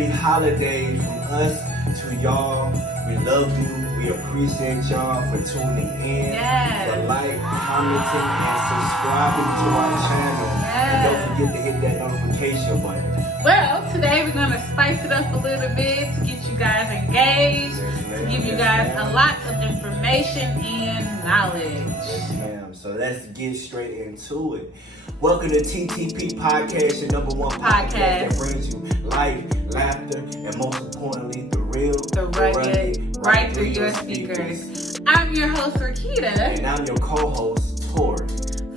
Happy holidays from us to y'all. We love you. We appreciate y'all for tuning in. Yes. For like, commenting, and subscribing to our channel. And don't forget to hit that notification button. Well, today we're going to spice it up a little bit to get you guys engaged, to give you guys a lot of information and knowledge. Yes, ma'am. So let's get straight into it. Welcome to TTP Podcast, your number one podcast that brings you life, laughter, and most importantly, the real, the rugged, right through your speakers. I'm your host, Rakita. And I'm your co-host, Tori.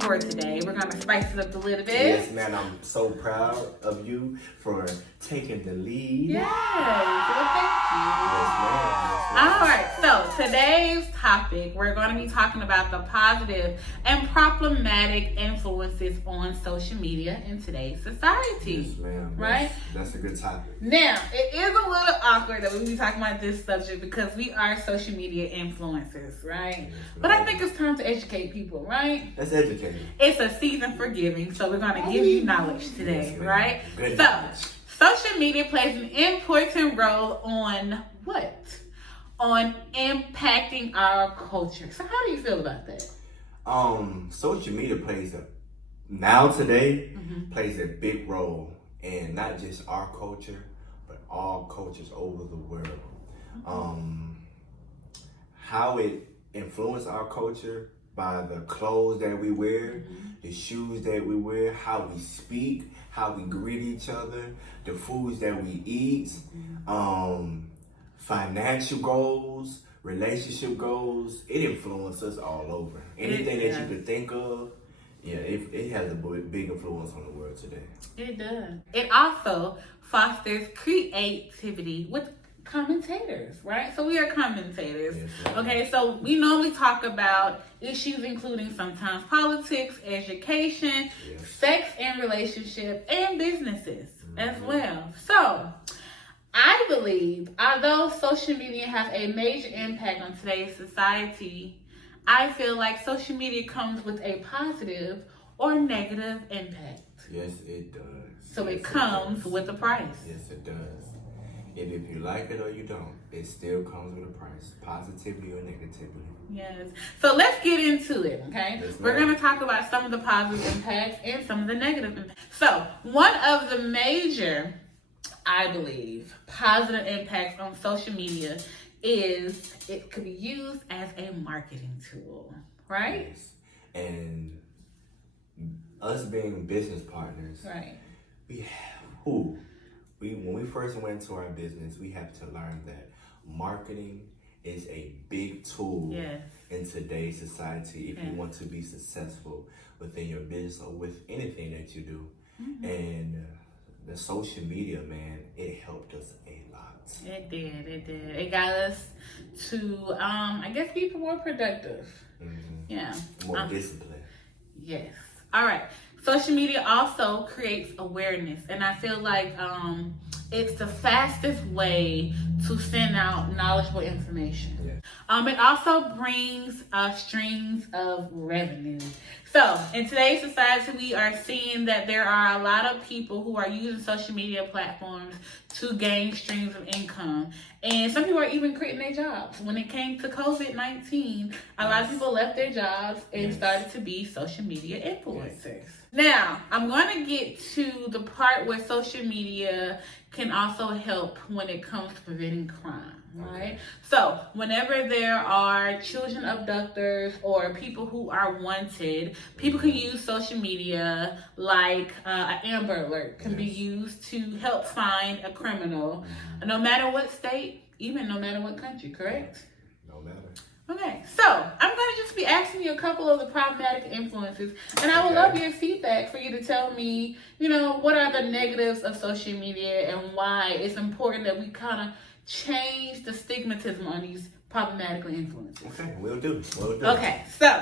For today, we're going to spice it up a little bit. Yes, man, I'm so proud of you for taking the lead. Yes, well, thank you. Yes, ma'am. All right, so today's topic, we're going to be talking about the positive and problematic influences on social media in today's society. Yes, ma'am. Right? That's a good topic. Now, it is a little awkward that we be talking about this subject because we are social media influencers, right? Yes, but I think it's time to educate people, right? Let's educate you. It's a season for giving, so we're going to give you knowledge today, Yes, right? Good so, knowledge. Social media plays an important role on what? On impacting our culture. So how do you feel about that? Social media plays plays a big role in not just our culture, but all cultures over the world. How it influences our culture by the clothes that we wear, the shoes that we wear, how we speak, how we greet each other, the foods that we eat, financial goals, relationship goals. It influences us all over. Anything that you could think of, it has a big influence on the world today. It does. It also fosters creativity with commentators, right? So we are commentators. Yes, okay, so we normally talk about issues including sometimes politics, education, sex and relationship, and businesses as well. So I believe, although social media has a major impact on today's society, I feel like social media comes with a positive or negative impact. Yes, it does. So it comes with a price. Yes, it does. And if you like it or you don't, it still comes with a price, positivity or negativity. Yes. So let's get into it, okay? Yes, we're going to talk about some of the positive impacts and some of the negative impacts. So one of the major, I believe, positive impacts on social media is it could be used as a marketing tool, right? Yes. And us being business partners, right? When we first went into our business, we have to learn that marketing is a big tool in today's society if you want to be successful within your business or with anything that you do. And the social media, man, it helped us a lot. It did. It got us to, I guess, be more productive. Yeah. More disciplined. Yes. All right. Social media also creates awareness, and I feel like it's the fastest way to send out knowledgeable information. It also brings streams of revenue. So in today's society, we are seeing that there are a lot of people who are using social media platforms to gain streams of income. And some people are even quitting their jobs. When it came to COVID-19, a lot of people left their jobs and started to be social media influencers. Now, I'm going to get to the part where social media can also help when it comes to preventing crime. Right? So whenever there are children abductors or people who are wanted, people can use social media like an Amber Alert can be used to help find a criminal, no matter what state, even no matter what country, correct? No matter. Okay, so I'm going to just be asking you a couple of the problematic influences, and I would love your feedback for you to tell me, what are the negatives of social media and why it's important that we kind of change the stigmatism on these problematic influences. Okay, we'll do. Okay, so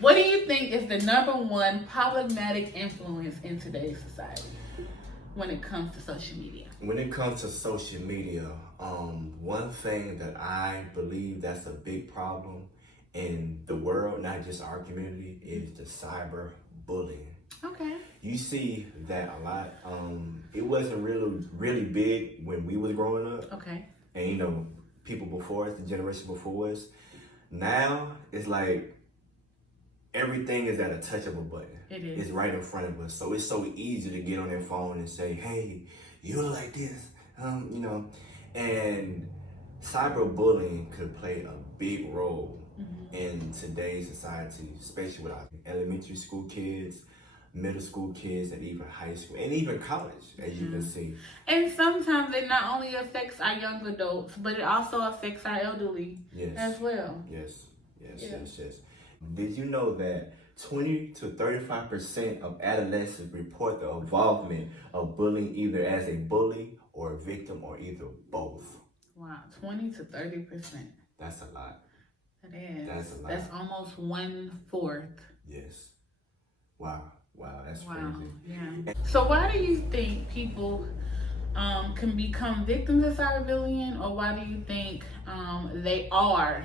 what do you think is the number one problematic influence in today's society when it comes to social media? When it comes to social media, one thing that I believe that's a big problem in the world, not just our community, is the cyber bullying. Okay. You see that a lot. It wasn't really big when we was growing up. Okay. And you know, people before us, the generation before us, now it's like everything is at a touch of a button. It is. It's right in front of us. So it's so easy to get on their phone and say, hey, you look like this. You know, and cyberbullying could play a big role in today's society, especially with our elementary school kids, middle school kids, and even high school, and even college, as you can see. And sometimes it not only affects our young adults, but it also affects our elderly as well. Yes. Did you know that 20 to 35% of adolescents report the involvement of bullying either as a bully or a victim or either both? Wow, 20 to 30%. That's a lot. That is. That's a lot. That's almost 1/4. Yes. Wow, that's crazy. Yeah. So why do you think people can become victims of cyberbullying, or why do you think they are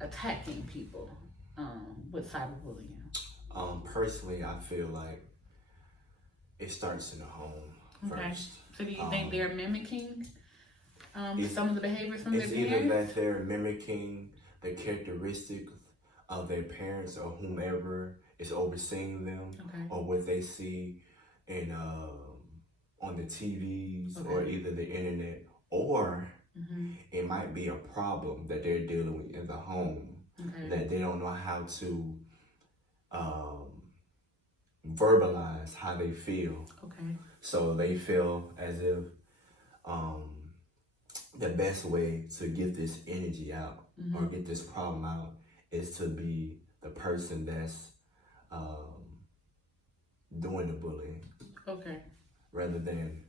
attacking people with cyberbullying? Personally, I feel like it starts in the home first. So do you think they're mimicking some of the behaviors from their It's parents? either that they're mimicking the characteristics of their parents or whomever is overseeing them, or what they see in on the TVs or either the internet, or it might be a problem that they're dealing with in the home that they don't know how to verbalize how they feel. So they feel as if the best way to get this energy out or get this problem out is to be the person that's doing the bullying. Rather than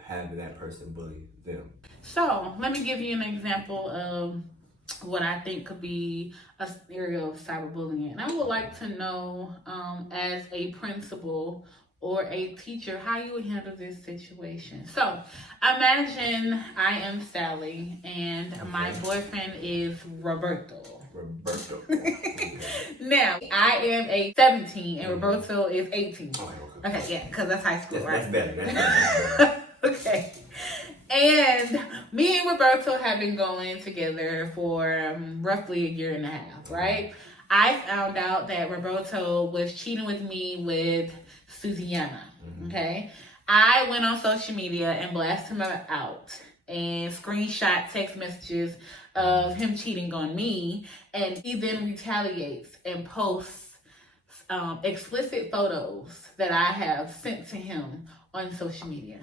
having that person bully them. So let me give you an example of what I think could be a scenario of cyberbullying. And I would like to know, as a principal or a teacher, how you would handle this situation. So imagine I am Sally and my boyfriend is Roberto. Now, I am 17 and Roberto is 18. Okay, yeah, because that's high school, right? That's better. Okay. And me and Roberto have been going together for roughly 1.5 years, right? I found out that Roberto was cheating with me with Susiana, okay? I went on social media and blasted him out and screenshot text messages of him cheating on me, and he then retaliates and posts explicit photos that I have sent to him on social media.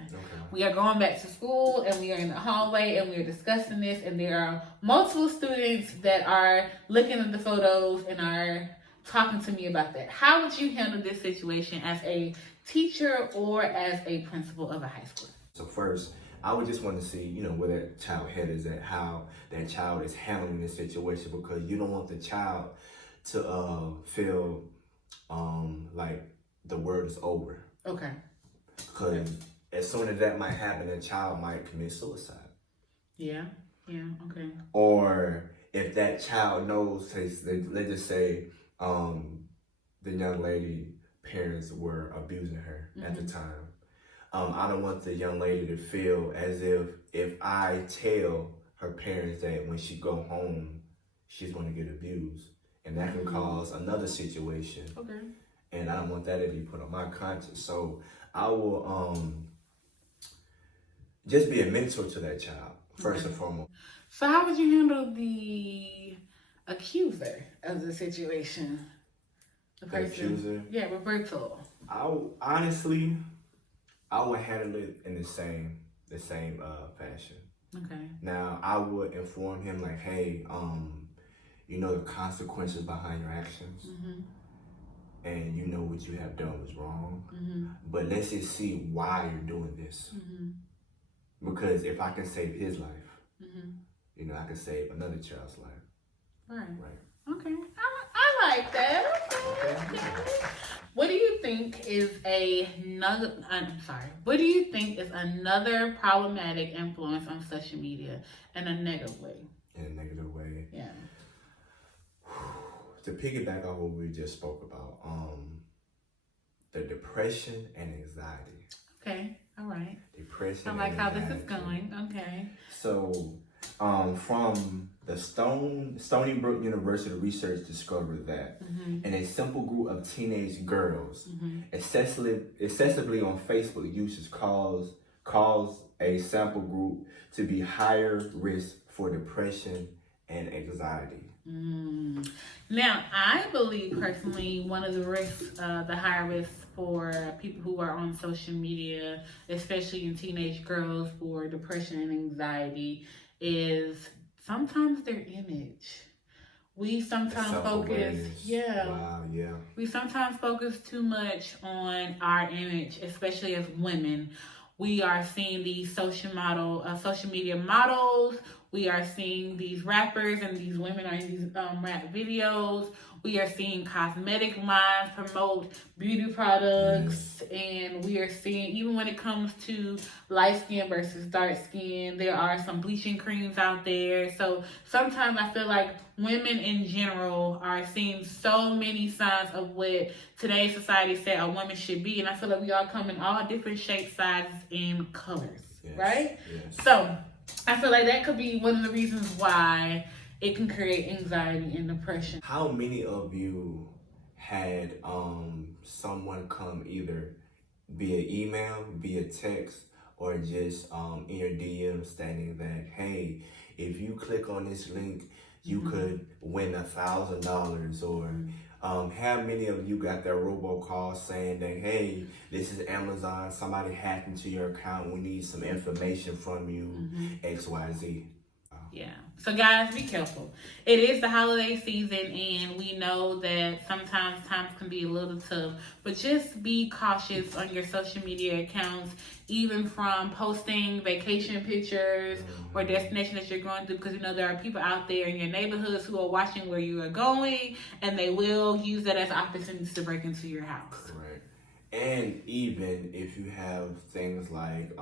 We are going back to school and we are in the hallway and we are discussing this, and there are multiple students that are looking at the photos and are talking to me about that. How would you handle this situation as a teacher or as a principal of a high school? So first, I would just want to see, you know, where that child head is at, how that child is handling this situation, because you don't want the child to feel like the word is over. Because as soon as that might happen, the child might commit suicide. Or if that child knows, let's just say the young lady parents were abusing her at the time. I don't want the young lady to feel as if I tell her parents that when she go home, she's going to get abused. And that can cause another situation. And I don't want that to be put on my conscience. So I will just be a mentor to that child, first and foremost. So how would you handle the accuser of the situation? The accuser? Yeah, Roberto. Honestly, I would handle it in the same fashion. Now, I would inform him like, hey, you know the consequences behind your actions. And you know what you have done was wrong. But let's just see why you're doing this. Because if I can save his life, you know, I can save another child's life. Right. Okay. I like that. Okay. What do you think is what do you think is another problematic influence on social media in a negative way? In a negative way? Yeah. to piggyback off what we just spoke about, the depression and anxiety. Okay, all right. Depression. I like how anxiety. this is going. Okay. So, from the Stony Brook University research discovered that in a simple group of teenage girls, excessively on Facebook users cause a sample group to be higher risk for depression and anxiety. Now, I believe personally one of the risks, the higher risk for people who are on social media, especially in teenage girls for depression and anxiety, is sometimes their image. We sometimes focus, we sometimes focus too much on our image, especially as women. We are seeing these social media models. We are seeing these rappers and these women are in these rap videos. We are seeing cosmetic lines promote beauty products. And we are seeing, even when it comes to light skin versus dark skin, there are some bleaching creams out there. So sometimes I feel like women in general are seeing so many signs of what today's society said a woman should be. And I feel like we all come in all different shapes, sizes, and colors, right? Yes. So I feel like that could be one of the reasons why it can create anxiety and depression. How many of you had someone come either via email, via text, or just in your DM stating that, hey, if you click on this link, you could win $1,000, or how many of you got that robocall saying that, hey, this is Amazon, somebody hacked into your account, we need some information from you, XYZ. Yeah. So guys, be careful. It is the holiday season and we know that sometimes times can be a little tough, but just be cautious on your social media accounts, even from posting vacation pictures or destination that you're going to, because you know there are people out there in your neighborhoods who are watching where you are going and they will use that as opportunities to break into your house. Correct. And even if you have things like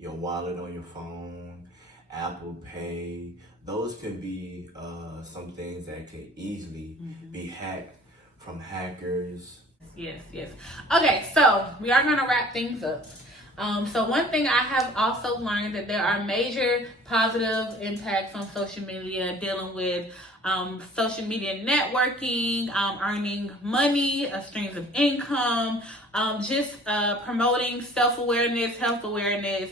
your wallet on your phone, Apple Pay, those can be some things that can easily be hacked from hackers. Yes. Okay, so we are going to wrap things up. So one thing I have also learned that there are major positive impacts on social media dealing with social media networking, earning money, streams of income, just promoting self-awareness, health awareness,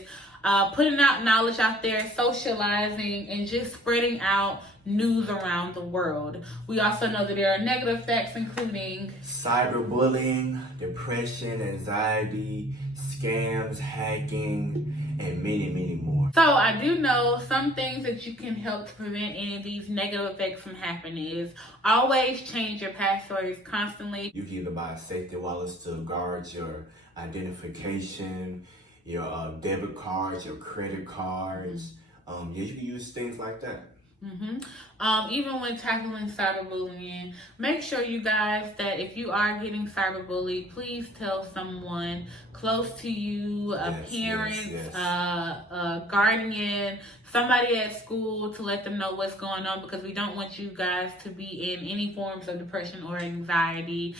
putting out knowledge out there, socializing, and just spreading out news around the world. We also know that there are negative effects, including cyberbullying, depression, anxiety, scams, hacking, and many, many more. So I do know some things that you can help to prevent any of these negative effects from happening is always change your passwords constantly. You can either buy safety wallets to guard your identification, your debit cards, your credit cards. You can use things like that. Even when tackling cyberbullying, make sure you guys that if you are getting cyberbullied, please tell someone close to you, a parent, a guardian, somebody at school, to let them know what's going on, because we don't want you guys to be in any forms of depression or anxiety.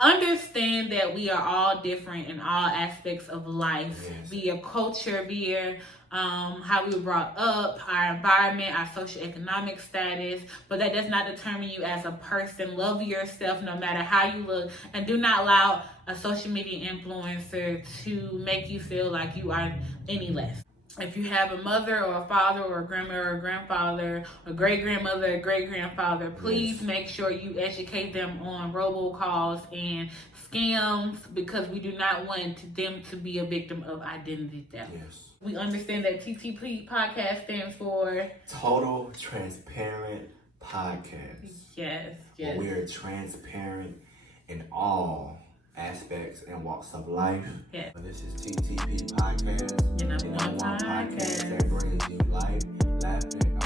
Understand that we are all different in all aspects of life, via culture, via how we were brought up, our environment, our socioeconomic status, but that does not determine you as a person. Love yourself no matter how you look, and do not allow a social media influencer to make you feel like you are any less. If you have a mother or a father or a grandmother or a grandfather, a great-grandmother, a great-grandfather, please make sure you educate them on robocalls and scams, because we do not want them to be a victim of identity theft. We understand that TTP podcast stands for Total Transparent Podcast. Yes. We are transparent in all aspects and walks of life. This is TTP Podcast. Your number one podcast that brings you life, laughter, and